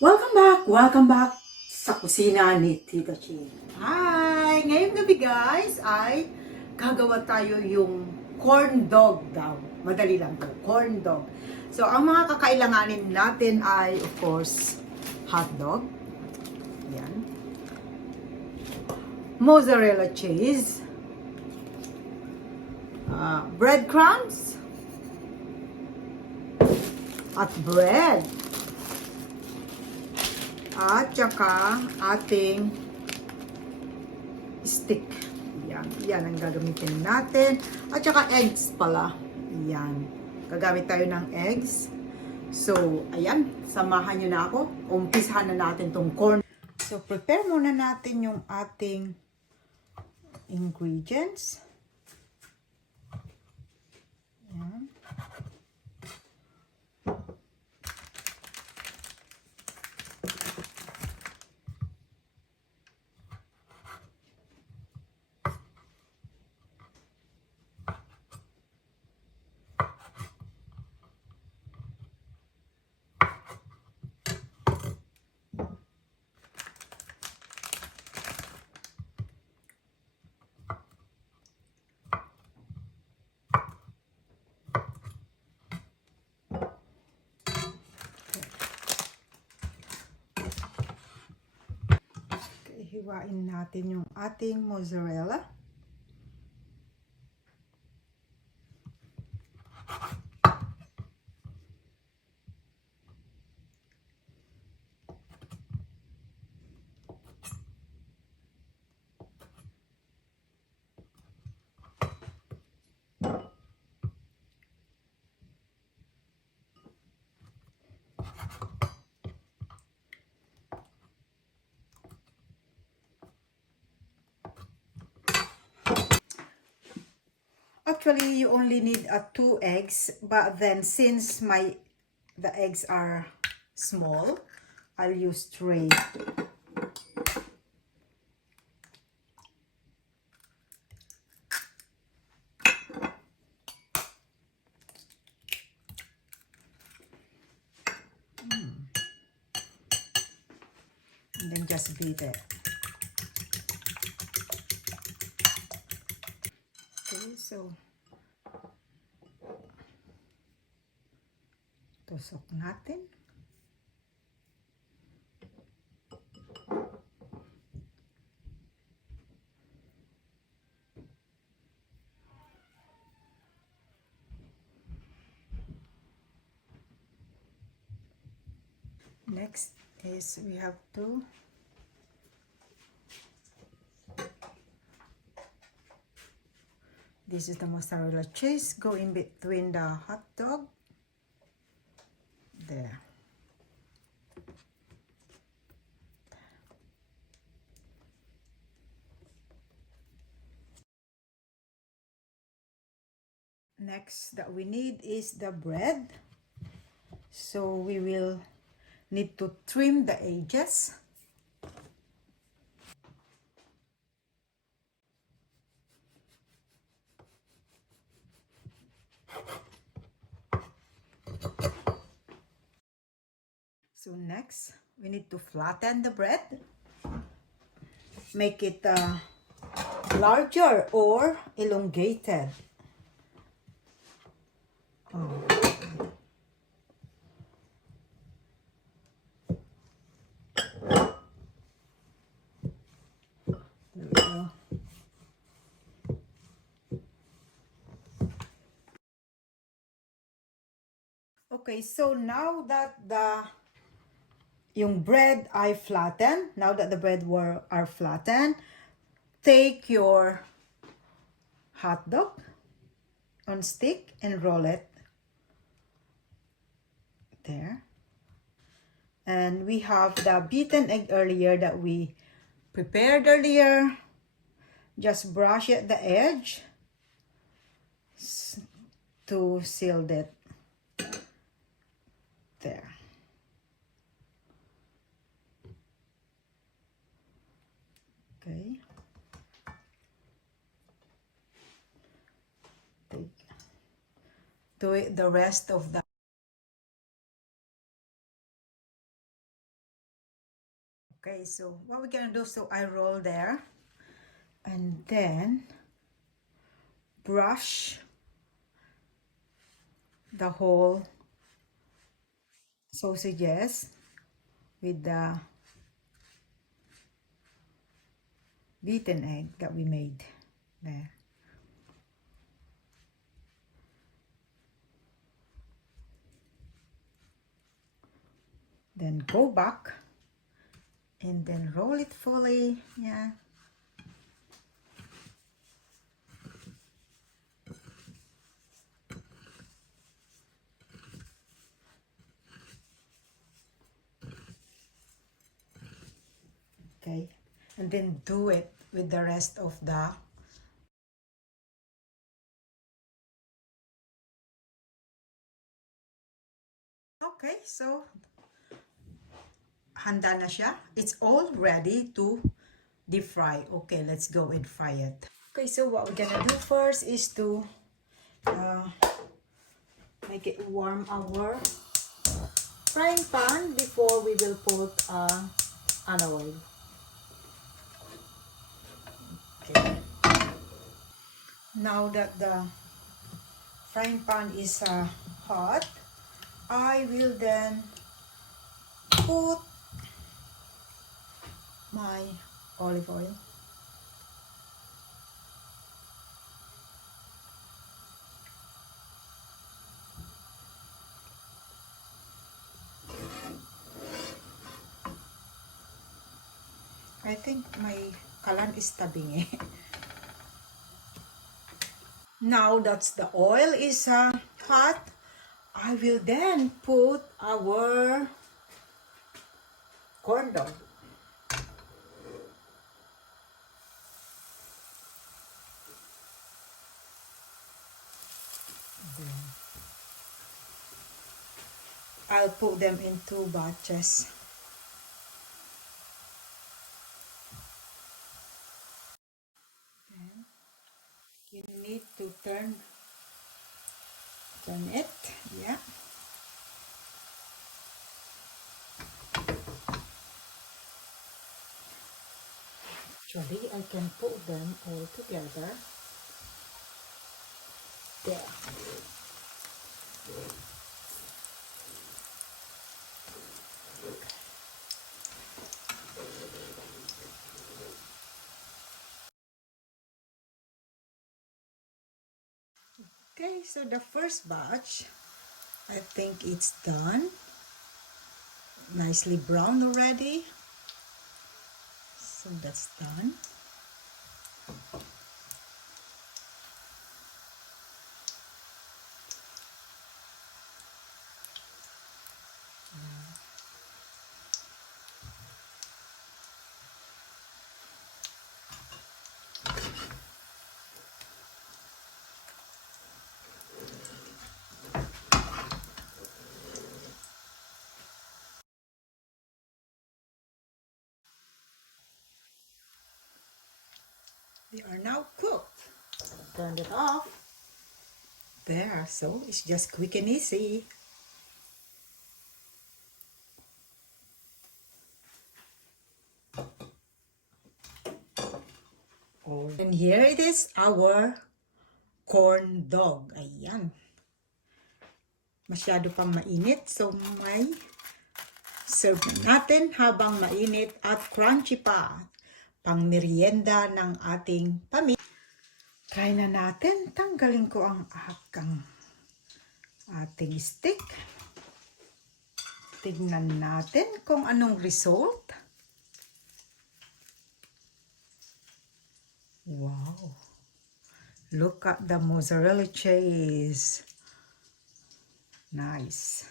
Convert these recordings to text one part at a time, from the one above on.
Welcome back sa kusina ni Tita Ching. Hi! Ngayong gabi guys ay gagawa tayo yung corn dog daw. Madali lang to, corn dog. So ang mga kakailanganin natin ay of course hot dog. Yan. Mozzarella cheese. Breadcrumbs. At bread. At saka ating stick. Yan ang gagamitin natin. At saka eggs pala. Yan. Gagamit tayo ng eggs. So, ayan. Samahan nyo na ako. Umpisahan na natin tong corn. So, prepare muna natin yung ating ingredients. Yan. Hiwain natin yung ating mozzarella. Actually, you only need 2 eggs, but then since the eggs are small, I'll use 3. And then just beat it. Okay, so tusok natin. Next is we have to this is the mozzarella cheese, go in between the hot dog. There. Next that we need is the bread. So we will need to trim the edges. So next, we need to flatten the bread. Make it larger or elongated. Oh. There we go. Okay, so now that yung bread I flattened, now that the bread are flattened, take your hot dog on stick and roll it there. And we have the beaten egg earlier that we prepared earlier. Just brush at the edge to seal it there. Okay. Do it the rest of the Okay, so what we're gonna do, so I roll there and then brush the whole sausages with the beaten egg that we made there. Then go back and then roll it fully. Yeah. Okay. And then do it with the rest of the okay, so handa na siya. It's all ready to deep fry. Okay, let's go and fry it. Okay, so what we're gonna do first is to make it warm our frying pan before we will put an oil. Okay. Now that the frying pan is hot, I will then put my olive oil. I think my kalan is tabing eh. Now that the oil is hot, I will then put our corn dog. I'll put them in 2 batches. Okay. You need to turn it, yeah. Actually, I can put them all together. There. Okay, so the first batch, I think it's done. Nicely browned already. So that's done. They are now cooked. Turn it off. There, so it's just quick and easy. And here it is, our corn dog. Ayan. Masyado pang mainit, so may serve natin habang mainit at crunchy pa. Pang merienda ng ating pamilya. Try na natin. Tanggalin ko ang ating stick. Tignan natin kung anong result. Wow. Look at the mozzarella cheese. Nice.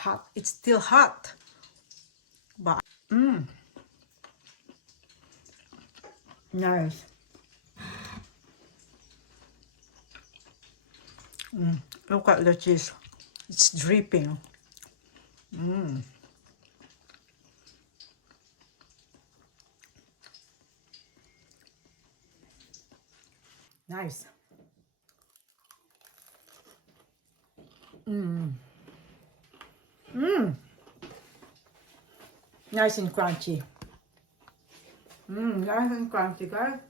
Hot. It's still hot. But, nice. Look at the cheese. It's dripping. Nice. Nice and crunchy. Nice and crunchy, guys.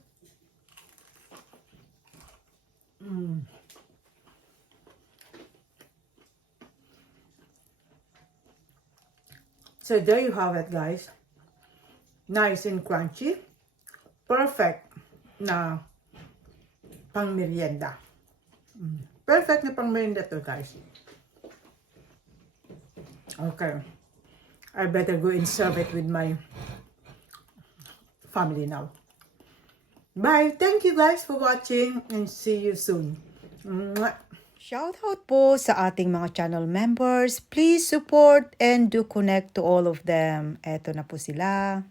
So there you have it, guys. Nice and crunchy. Perfect na pang merienda. Perfect na pang merienda to, guys. Okay. I better go and serve it with my family now. Bye. Thank you guys for watching and see you soon. Mwah. Shoutout po sa ating mga channel members. Please support and do connect to all of them. Eto na po sila.